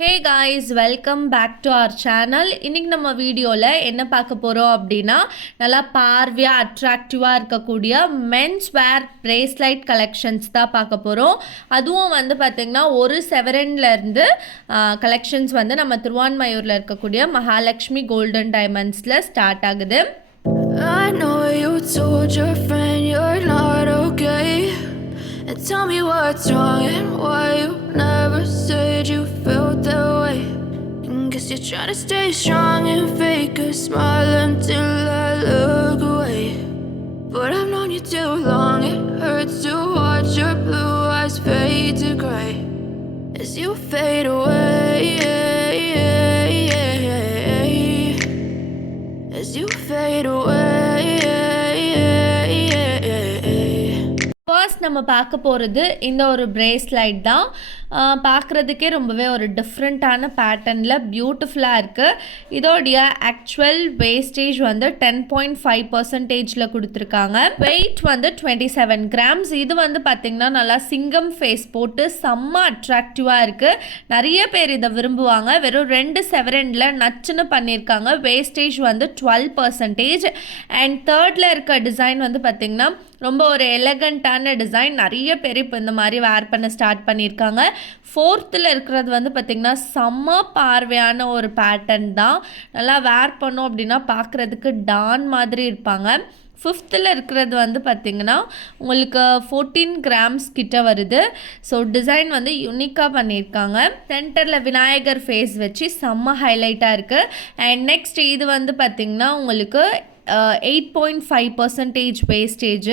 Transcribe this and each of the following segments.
Hey guys, welcome back to our channel. இன்றைக்கி நம்ம வீடியோவில் என்ன பார்க்க போகிறோம் அப்படின்னா, நல்லா பார்வையாக அட்ராக்டிவாக இருக்கக்கூடிய மென்ஸ் வேர் பிரேஸ்லைட் கலெக்ஷன்ஸ் தான் பார்க்க போகிறோம். அதுவும் வந்து பார்த்திங்கன்னா ஒரு செவரன்லேருந்து கலெக்ஷன்ஸ் வந்து நம்ம திருவான்மையூரில் இருக்கக்கூடிய மகாலட்சுமி கோல்டன் டைமண்ட்ஸில் ஸ்டார்ட் ஆகுது. I know you told your friend you're not okay, and tell me what's wrong and why you never said you felt that way. And guess you're trying to stay strong and fake a smile until I look away. But I've known you too long, it hurts to watch your blue eyes fade to gray as you fade away, as you fade away. First நம்ம பார்க்க போகிறது இந்த ஒரு bracelet தான். பார்க்குறதுக்கே ரொம்பவே ஒரு டிஃப்ரெண்ட்டான பேட்டர்னில் பியூட்டிஃபுல்லாக இருக்குது. இதோடைய ஆக்சுவல் வேஸ்டேஜ் வந்து 10.5% கொடுத்துருக்காங்க. வெயிட் வந்து 27 கிராம்ஸ். இது வந்து பார்த்திங்கன்னா நல்லா சிங்கம் ஃபேஸ் போட்டு செம்ம அட்ராக்டிவாக இருக்குது. நிறைய பேர் இதை விரும்புவாங்க. வெறும் 2 செவரனில் நச்சுன்னு பண்ணியிருக்காங்க. வேஸ்டேஜ் வந்து 12%. அண்ட் தேர்டில் இருக்க டிசைன் வந்து பார்த்திங்கன்னா ரொம்ப ஒரு எலகண்ட்டான டிசைன். நிறைய பேர் இப்போ இந்த மாதிரி வேர் பண்ண ஸ்டார்ட் பண்ணியிருக்காங்க. ஃபோர்த்தில் இருக்கிறது வந்து பார்த்திங்கன்னா செம்ம பார்வையான ஒரு பேட்டர்ன் தான். நல்லா வேர் பண்ணோம் அப்படின்னா பார்க்குறதுக்கு டான் மாதிரி இருப்பாங்க. ஃபிஃப்த்தில் இருக்கிறது வந்து பார்த்திங்கன்னா உங்களுக்கு 14 கிராம்ஸ் கிட்ட வருது. ஸோ டிசைன் வந்து யூனிக்காக பண்ணியிருக்காங்க. சென்டரில் விநாயகர் ஃபேஸ் வச்சு செம்ம ஹைலைட்டாக இருக்குது. அண்ட் நெக்ஸ்ட் இது வந்து பார்த்திங்கன்னா உங்களுக்கு 8.5% வேஸ்டேஜ்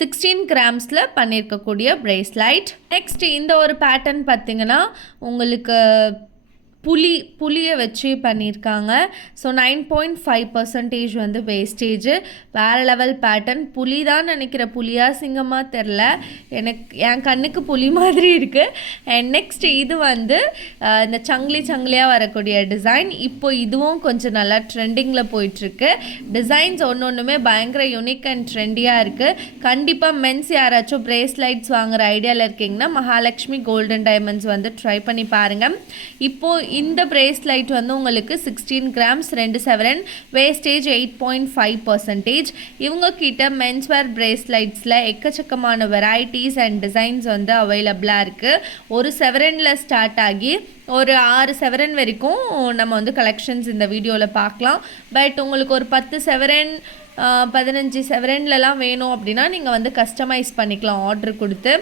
16 கிராம்ஸில் பண்ணியிருக்கக்கூடிய பிரேஸ்லைட். நெக்ஸ்ட் இந்த ஒரு பேட்டர்ன் பார்த்திங்கன்னா உங்களுக்கு புளியை வச்சு பண்ணியிருக்காங்க. ஸோ 9.5% வந்து வேஸ்டேஜ். வேறு லெவல் பேட்டர்ன். புலி தான் நினைக்கிற, புலியா சிங்கமாக தெரில, என் கண்ணுக்கு புலி மாதிரி இருக்குது. அண்ட் நெக்ஸ்ட் இது வந்து இந்த சங்கிலியாக வரக்கூடிய டிசைன். இப்போ இதுவும் கொஞ்சம் நல்லா ட்ரெண்டிங்கில் போயிட்டுருக்கு. டிசைன்ஸ் ஒன்றுமே பயங்கர யூனிக் அண்ட் ட்ரெண்டியாக இருக்குது. கண்டிப்பாக மென்ஸ் யாராச்சும் பிரேஸ்லைட்ஸ் வாங்குகிற ஐடியாவில் இருக்கீங்கன்னா மகாலட்சுமி கோல்டன் டைமண்ட்ஸ் வந்து ட்ரை பண்ணி பாருங்கள். இப்போது இந்த பிரேஸ்லைட் வந்து உங்களுக்கு 16 கிராம்ஸ் 2 செவரன், வேஸ்டேஜ் 8.5%. இவங்க கிட்ட மென்ஸ்வேர் பிரேஸ்லைட்ஸில் எக்கச்சக்கமான வெரைட்டிஸ் அண்ட் டிசைன்ஸ் வந்து அவைலபிளாக இருக்குது. ஒரு செவரனில் ஸ்டார்ட் ஆகி ஒரு 6 செவரன் வரைக்கும் நம்ம வந்து கலெக்ஷன்ஸ் இந்த வீடியோவில் பார்க்கலாம். பட் உங்களுக்கு ஒரு 10 செவரன் 15 செவரன்லலாம் வேணும் அப்படின்னா நீங்கள் வந்து கஸ்டமைஸ் பண்ணிக்கலாம் ஆர்டர் கொடுத்து.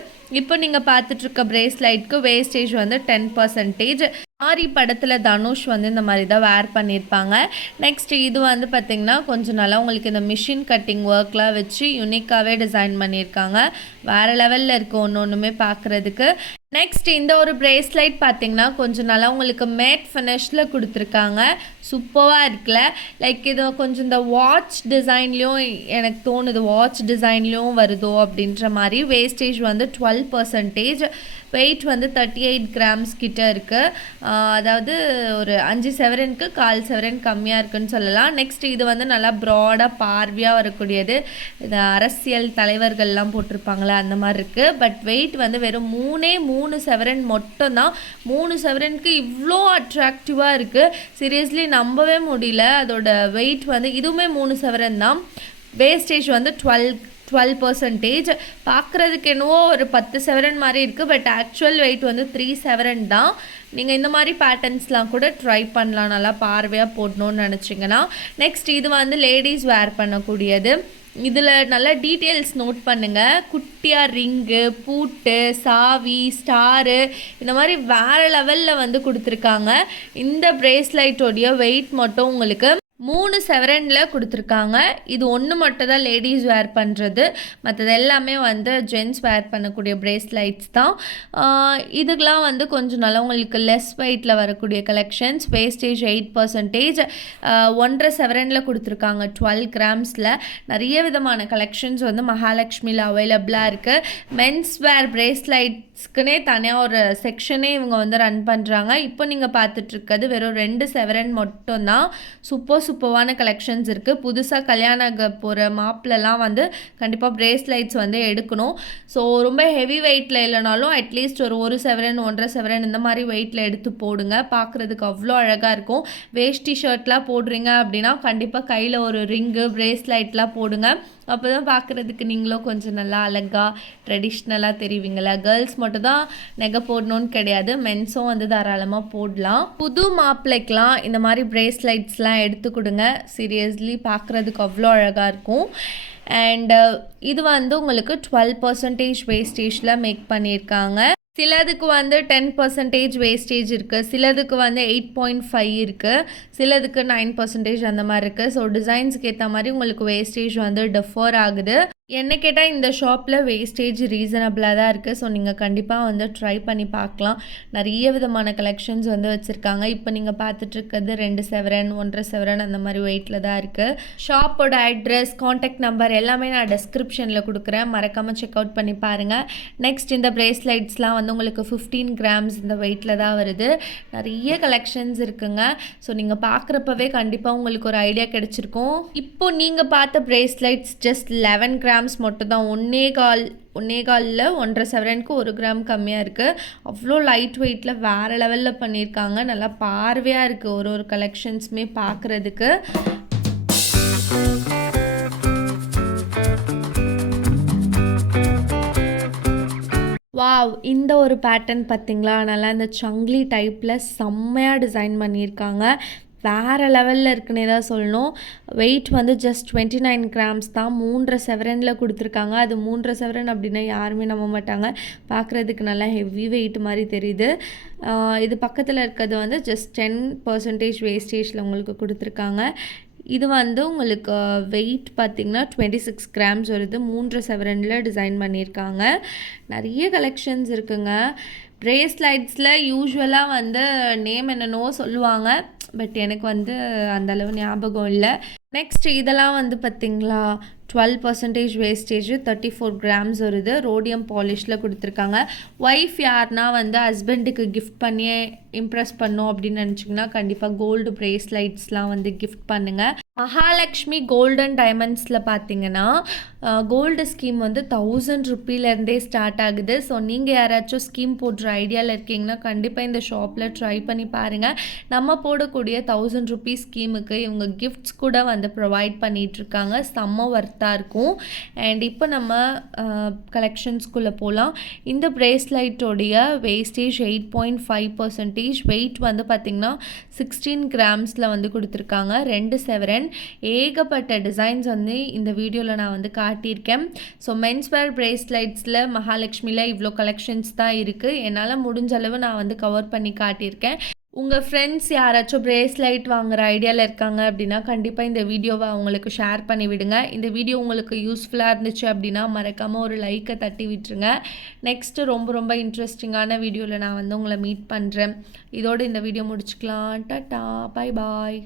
இப்போ நீங்கள் பார்த்துட்ருக்க பிரேஸ்லைட்க்கு வேஸ்டேஜ் வந்து 10%. ஆரி படத்தில் தனுஷ் வந்து இந்த மாதிரி தான் வேர் பண்ணியிருப்பாங்க. நெக்ஸ்ட் இது வந்து பார்த்திங்கன்னா கொஞ்சம் நல்லா உங்களுக்கு இந்த மிஷின் கட்டிங் ஒர்க்லாம் வச்சு யூனிக்காகவே டிசைன் பண்ணியிருக்காங்க. வேறு லெவலில் இருக்குது ஒன்றுமே பார்க்குறதுக்கு. நெக்ஸ்ட் இந்த ஒரு பிரேஸ்லைட் பார்த்திங்கன்னா கொஞ்சம் நல்லா உங்களுக்கு மேட் ஃபினிஷில் கொடுத்துருக்காங்க. சூப்பராக இருக்குல்ல. லைக் இது கொஞ்சம் இந்த வாட்ச் டிசைன்லேயும் எனக்கு தோணுது, வாட்ச் டிசைன்லேயும் வருதோ அப்படின்ற மாதிரி. வேஸ்டேஜ் வந்து 12%. வெயிட் வந்து 38 கிராம்ஸ் கிட்ட இருக்குது. அதாவது ஒரு 5 செவரனுக்கு 1/4 செவரன் கம்மியாக இருக்குன்னு சொல்லலாம். நெக்ஸ்ட் இது வந்து நல்லா ப்ராடாக பார்வையாக வரக்கூடியது. இது அரசியல் தலைவர்கள்லாம் போட்டிருப்பாங்களே அந்த மாதிரி இருக்குது. பட் வெயிட் வந்து வெறும் 3 செவரன் மட்டும் தான். 3 செவரனுக்கு இவ்வளோ அட்ராக்டிவாக இருக்குது. சீரியஸ்லி நம்பவே முடியல. அதோட வெயிட் வந்து இதுவுமே 3 செவரன் தான். வேஸ்டேஜ் வந்து 12%. பார்க்குறதுக்கு என்னவோ ஒரு 10 செவரன் மாதிரி இருக்குது. பட் ஆக்சுவல் வெயிட் வந்து 3 செவரன் தான். நீங்கள் இந்த மாதிரி பேட்டர்ன்ஸ்லாம் கூட ட்ரை பண்ணலாம் நல்லா பார்வையாக போடணுன்னு நினச்சிங்கன்னா. நெக்ஸ்ட் இது வந்து லேடிஸ் வேர் பண்ணக்கூடியது. இதில் நல்ல டீட்டெயில்ஸ் நோட் பண்ணுங்கள். குட்டியாக ரிங்கு, பூட்டு, சாவி, ஸ்டாரு இந்த மாதிரி வேறு லெவலில் வந்து கொடுத்துருக்காங்க. இந்த பிரேஸ்லைட்டோடைய வெயிட் மட்டும் உங்களுக்கு 3 செவரனில் கொடுத்துருக்காங்க. இது ஒன்று மட்டும் தான் லேடிஸ் வேர் பண்ணுறது. மற்றது எல்லாமே வந்து ஜென்ஸ் வேர் பண்ணக்கூடிய பிரேஸ்லைட்ஸ் தான். இதுக்கெலாம் வந்து கொஞ்சம் நல்லா உங்களுக்கு லெஸ் வெயிட்டில் வரக்கூடிய கலெக்ஷன்ஸ். வேஸ்டேஜ் 8%. 1.5 செவரனில் கொடுத்துருக்காங்க 12 கிராம்ஸில். நிறைய விதமான கலெக்ஷன்ஸ் வந்து மகாலட்சுமியில் அவைலபிளாக இருக்குது. மென்ஸ் வேர் பிரேஸ்லைட் பிரேஸ்லெட்ஸ்க்குனே தனியாக ஒரு செக்ஷனே இவங்க வந்து ரன் பண்ணுறாங்க. இப்போ நீங்கள் பார்த்துட்ருக்கிறது வெறும் 2 செவரன் மட்டும்தான். சூப்பர்வான கலெக்ஷன்ஸ் இருக்குது. புதுசாக கல்யாணம் ஆக போகிற மாப்பிள்ளலாம் வந்து கண்டிப்பாக பிரேஸ்லைட்ஸ் வந்து எடுக்கணும். ஸோ ரொம்ப ஹெவி வெயிட்டில் இல்லைனாலும் அட்லீஸ்ட் ஒரு செவரன் 1.5 செவரன் இந்த மாதிரி வெயிட்டில் எடுத்து போடுங்க. பார்க்குறதுக்கு அவ்வளோ அழகாக இருக்கும். வேஷ்டி ஷர்ட்லாம் போடுறீங்க அப்படின்னா கண்டிப்பாக கையில் ஒரு ரிங்கு பிரேஸ்லைட்லாம் போடுங்க. அப்போ தான் பார்க்குறதுக்கு நீங்களும் கொஞ்சம் நல்லா அழகாக ட்ரெடிஷ்னலாக தெரிவிங்களா. கேர்ள்ஸ் மட்டும் தான் நெகை போடணும்னு கிடையாது, மென்ஸும் வந்து தாராளமாக போடலாம். புது மாப்பிள்ளைக்கெலாம் இந்த மாதிரி பிரேஸ்லைட்ஸ்லாம் எடுத்து கொடுங்க. சீரியஸ்லி பார்க்குறதுக்கு அவ்வளோ அழகாக இருக்கும். அண்டு இது வந்து உங்களுக்கு 12% வேஸ்டேஜில் மேக் பண்ணியிருக்காங்க. சிலதுக்கு வந்து 10% வேஸ்டேஜ் இருக்குது, சிலதுக்கு வந்து 8.5 இருக்குது, சிலதுக்கு 9% அந்த மாதிரி இருக்குது. ஸோ டிசைன்ஸுக்கு ஏற்ற மாதிரி உங்களுக்கு வேஸ்டேஜ் வந்து டிஃபர் ஆகுது. என்ன கேட்டால் இந்த ஷாப்பில் வேஸ்டேஜ் ரீசனபிளாக தான் இருக்குது. ஸோ நீங்கள் கண்டிப்பாக வந்து ட்ரை பண்ணி பார்க்கலாம். நிறைய விதமான கலெக்ஷன்ஸ் வந்து வச்சுருக்காங்க. இப்போ நீங்கள் பார்த்துட்ருக்கிறது 2 செவரன் 1.5 செவரன் அந்த மாதிரி வெயிட்டில் தான் இருக்குது. ஷாப்போட அட்ரஸ், காண்டாக்ட் நம்பர் எல்லாமே நான் டிஸ்கிரிப்ஷனில் கொடுக்குறேன், மறக்காமல் செக் அவுட் பண்ணி பாருங்கள். நெக்ஸ்ட் இந்த பிரேஸ்லைட்ஸ்லாம் வந்து உங்களுக்கு 15 கிராம்ஸ் இந்த வெயிட்டில் தான் வருது. நிறைய கலெக்ஷன்ஸ் இருக்குங்க. ஸோ நீங்கள் பார்க்குறப்பவே கண்டிப்பாக உங்களுக்கு ஒரு ஐடியா கிடச்சிருக்கும். இப்போது நீங்கள் பார்த்த பிரேஸ்லைட்ஸ் ஜஸ்ட் 11 கிராம்ஸ் மட்டும் தான். 1.25 1.5 செவரனுக்கு 1 கிராம் கம்மியாக இருக்குது. அவ்வளோ லைட் வெயிட்டில் வேறு லெவலில் பண்ணியிருக்காங்க. நல்லா பார்வையாக இருக்குது ஒரு கலெக்ஷன்ஸுமே பார்க்குறதுக்கு. வாவ், இந்த ஒரு பேட்டர்ன் பார்த்திங்களா, நல்லா இந்த சங்கிலி டைப்பில் செம்மையாக டிசைன் பண்ணியிருக்காங்க. வேறு லெவலில் இருக்குன்னே தான் சொல்லணும். வெயிட் வந்து ஜஸ்ட் 29 கிராம்ஸ் தான். 3.5 செவரனில் கொடுத்துருக்காங்க. அது 3.5 செவரன் அப்படின்னா யாருமே நம்ப மாட்டாங்க. பார்க்குறதுக்கு நல்லா ஹெவி வெயிட் மாதிரி தெரியுது. இது பக்கத்தில் இருக்கிறது வந்து ஜஸ்ட் 10% வேஸ்டேஜில் உங்களுக்கு கொடுத்துருக்காங்க. இது வந்து உங்களுக்கு வெயிட் பார்த்திங்கன்னா 26 கிராம்ஸ் வருது. 3.5 செவரனில் டிசைன் பண்ணியிருக்காங்க. நிறைய கலெக்ஷன்ஸ் இருக்குங்க. பிரேஸ்லைட்ஸில் யூஸ்வலாக வந்து நேம் என்னென்னோ சொல்லுவாங்க, பட் எனக்கு வந்து அந்தளவு ஞாபகம் இல்லை. நெக்ஸ்ட் இதெல்லாம் வந்து பார்த்திங்களா 12% வேஸ்டேஜ் 34 கிராம்ஸ் வருது. ரோடியம் பாலிஷில் கொடுத்துருக்காங்க. ஒய்ஃப் யாருனா வந்து ஹஸ்பண்டுக்கு கிஃப்ட் பண்ணி இம்ப்ரெஸ் பண்ணோம் அப்படின்னு நினச்சிங்கன்னா கண்டிப்பாக கோல்டு பிரேஸ்லைட்ஸ்லாம் வந்து கிஃப்ட் பண்ணுங்கள். மகாலட்சுமி கோல்டன் டைமண்ட்ஸில் பார்த்தீங்கன்னா கோல்டு ஸ்கீம் வந்து 1000 ருப்பீலேருந்தே ஸ்டார்ட் ஆகுது. ஸோ நீங்கள் யாராச்சும் ஸ்கீம் போடுற ஐடியாவில் இருக்கீங்கன்னா கண்டிப்பாக இந்த ஷாப்பில் ட்ரை பண்ணி பாருங்கள். நம்ம போடக்கூடிய 1000 ருப்பீஸ் ஸ்கீமுக்கு இவங்க கிஃப்ட்ஸ் கூட வந்து ப்ரொவைட் பண்ணிகிட்ருக்காங்க. செம்ம ஒர்த்தாக இருக்கும். அண்ட் இப்போ நம்ம கலெக்ஷன்ஸ்குள்ளே போகலாம். இந்த பிரேஸ்லைட்டோடைய வேஸ்டேஜ் 8.5%, வெயிட் வந்து பார்த்திங்கன்னா 16 கிராம்ஸில் வந்து கொடுத்துருக்காங்க. 2 செவரன். ஏகப்பட்ட டிசைன்ஸ் வந்து இந்த வீடியோவில் நான் வந்து காட்டியிருக்கேன். ஸோ மென்ஸ்வேர் பிரேஸ்லைட்ஸில் மகாலட்சுமியில் இவ்வளோ கலெக்ஷன்ஸ் தான் இருக்குது. என்னால் முடிஞ்ச அளவு நான் வந்து கவர் பண்ணி காட்டியிருக்கேன். உங்கள் ஃப்ரெண்ட்ஸ் யாராச்சும் பிரேஸ்லைட் வாங்குகிற ஐடியாவில் இருக்காங்க அப்படின்னா கண்டிப்பாக இந்த வீடியோவை அவங்களுக்கு ஷேர் பண்ணி விடுங்க. இந்த வீடியோ உங்களுக்கு யூஸ்ஃபுல்லாக இருந்துச்சு அப்படின்னா மறக்காமல் ஒரு லைக்கை தட்டி விட்டுருங்க. நெக்ஸ்ட்டு ரொம்ப இன்ட்ரெஸ்டிங்கான வீடியோவில் நான் வந்து உங்களை மீட் பண்ணுறேன். இதோடு இந்த வீடியோ முடிச்சுக்கலாம். Tata, bye bye.